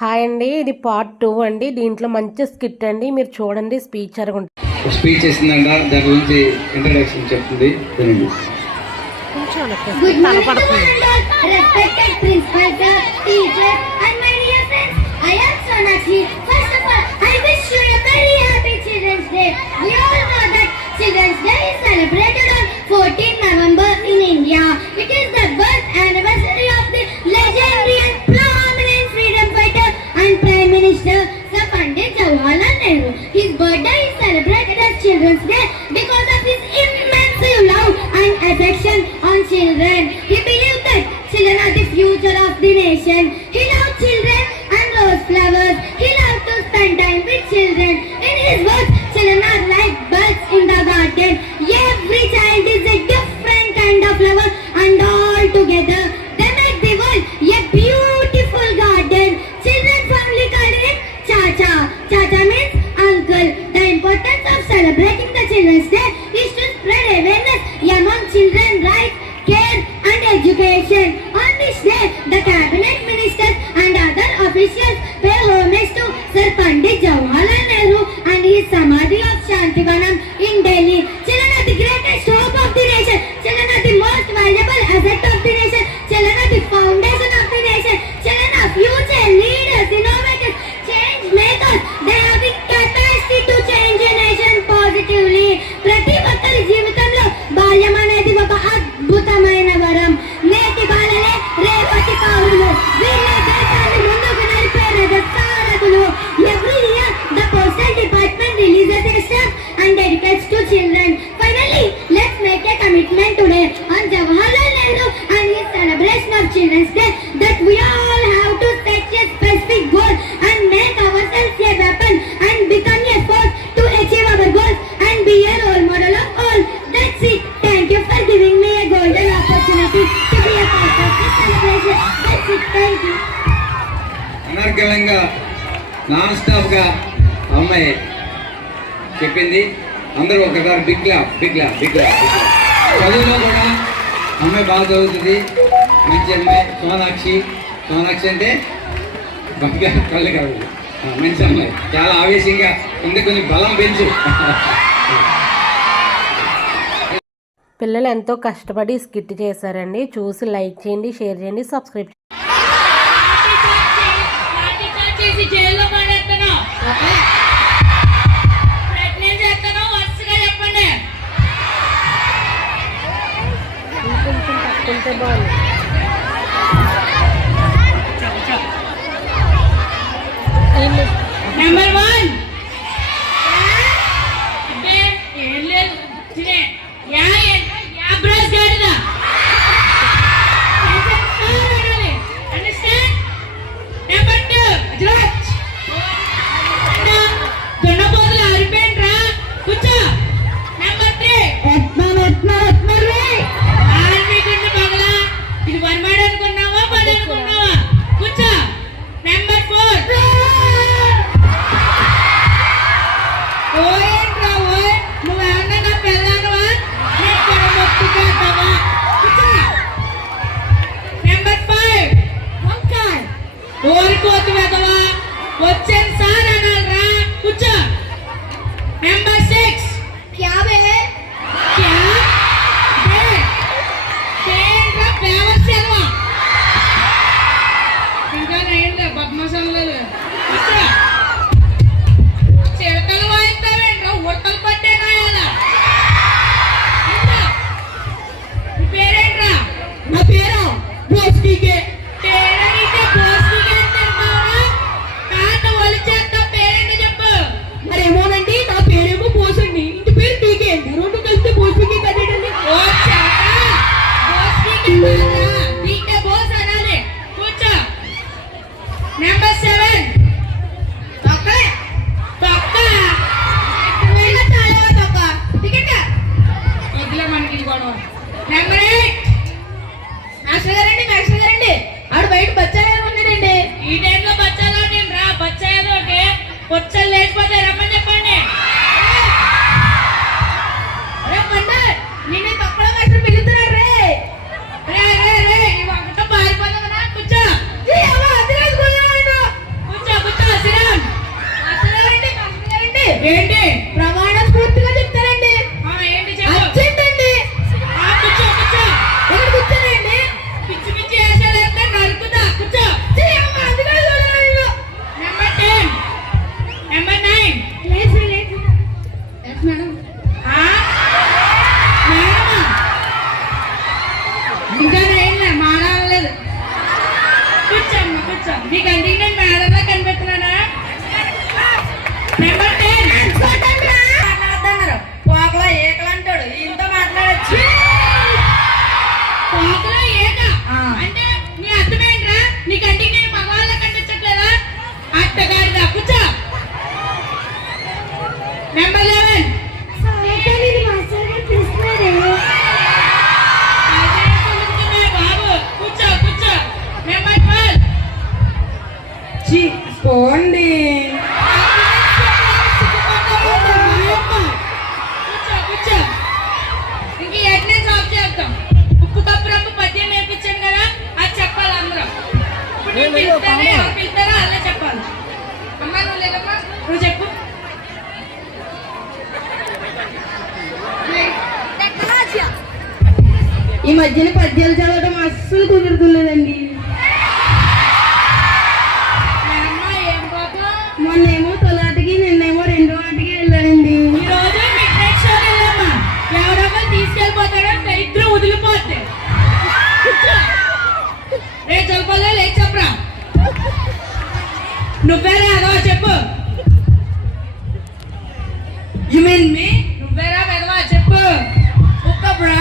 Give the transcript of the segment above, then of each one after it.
Hi అండి ఇది part two అండి. దీంట్లో మంచి స్కిట్ అండి. మీరు చూడండి స్పీచ్ అనుకుంటారు స్పీచ్ దాని గురించి 14 Children's because of his immense love and affection on children. He believed that children are the future of the nation on this day the cabinet ministers and other officials pay homage to Sir Pandit Jawaharlal నిరంతరంగా non స్టాప్గా అమ్మాయి చెప్పింది. అందరూ ఒకసారి big clap big clap big clap చదువులో కూడా అమ్మాయి బాగా చదువుతుంది. మంచి అమ్మాయి సోనాక్షి. సోనాక్షి అంటే బాగా కళ్ళు కాదు మంచి అమ్మాయి. చాలా ఆవేశంగా ఉంది. కొంచెం బలం పెంచు. పిల్లలు ఎంతో కష్టపడి స్కిట్ చేశారండి. చూసి లైక్ చేయండి షేర్ చేయండి సబ్స్క్రైబ్ ఊరుకోతు వెదవా వచ్చాను సార్ అనాలరా కూర్చో. నెంబర్ సిక్స్ క్యాబే కేంద్ర పేవర్ సెల్వ ఇంకా నైందా ನಂಬಲ್ಲಿ ఈ మధ్యన పద్యాలు చదవడం అస్సలు కుదురుతులేదండి మొన్నేమో తొలాటికి నిన్నేమో రెండో ఆటకి వెళ్ళానండి. ఈ రోజు వదిలిపోతే లేదు నువ్వే రాదో చెప్పు. యు మీన్ మీ నువ్వే రా చెప్పు. ఒక్క బ్రా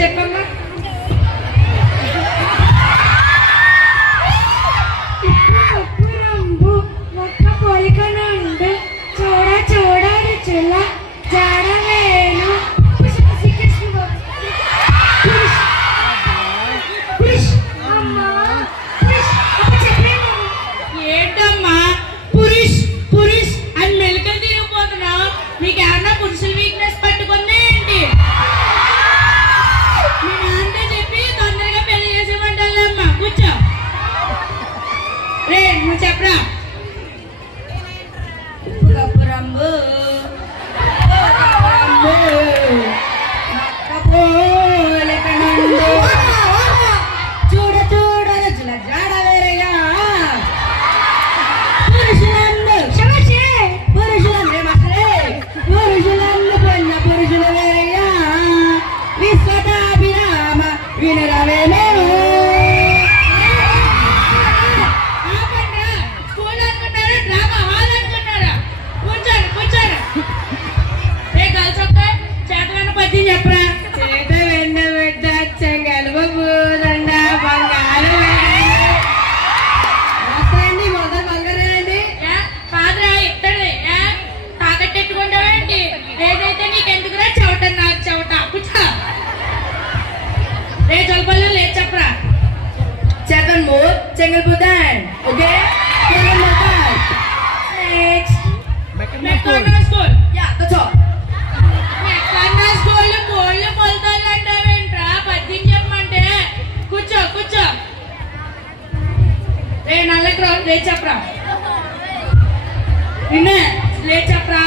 చెప్పమ్మా. one more Chengalputtan. Okay? Chengalputtan. Next. Mekana school. Yeah, that's all. Mekana school లో కోళ్ళు కొలతలు అంటావేంట్రా పద్యం చెప్పమంటే కూర్చో కూర్చో రే నల్లకి రా లేచప్రా నిన్నే లేచప్రా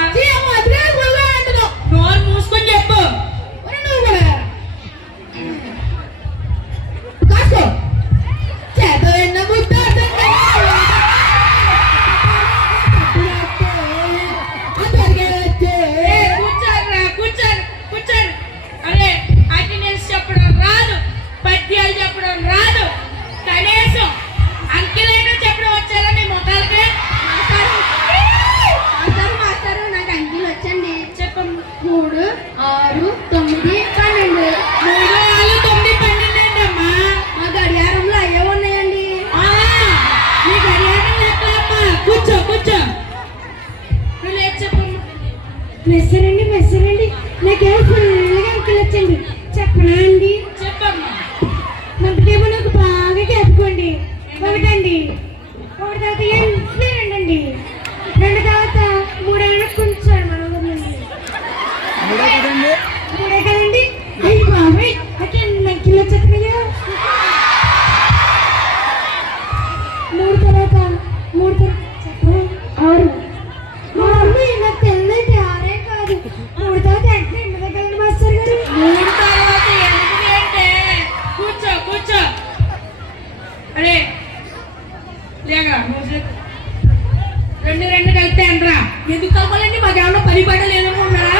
ఎందుకు కలపాలండి మాకు ఏమన్నా పని పడలేదనుకుంటున్నారా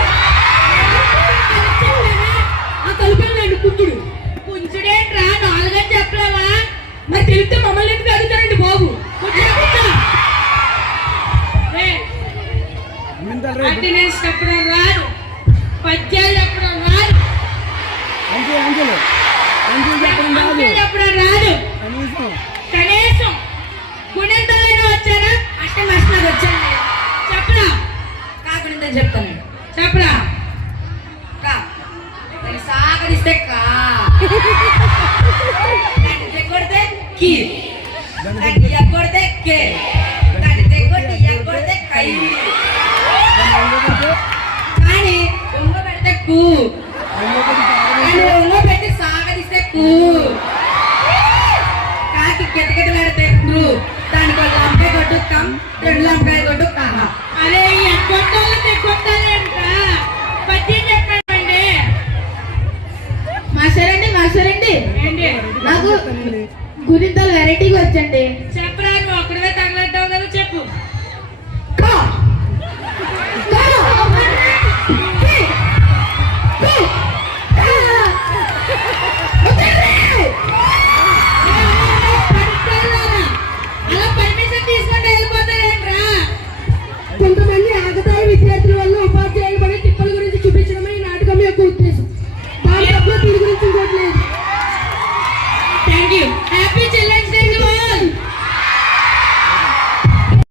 ఆ కలిపాను నేను కుత్తుడు la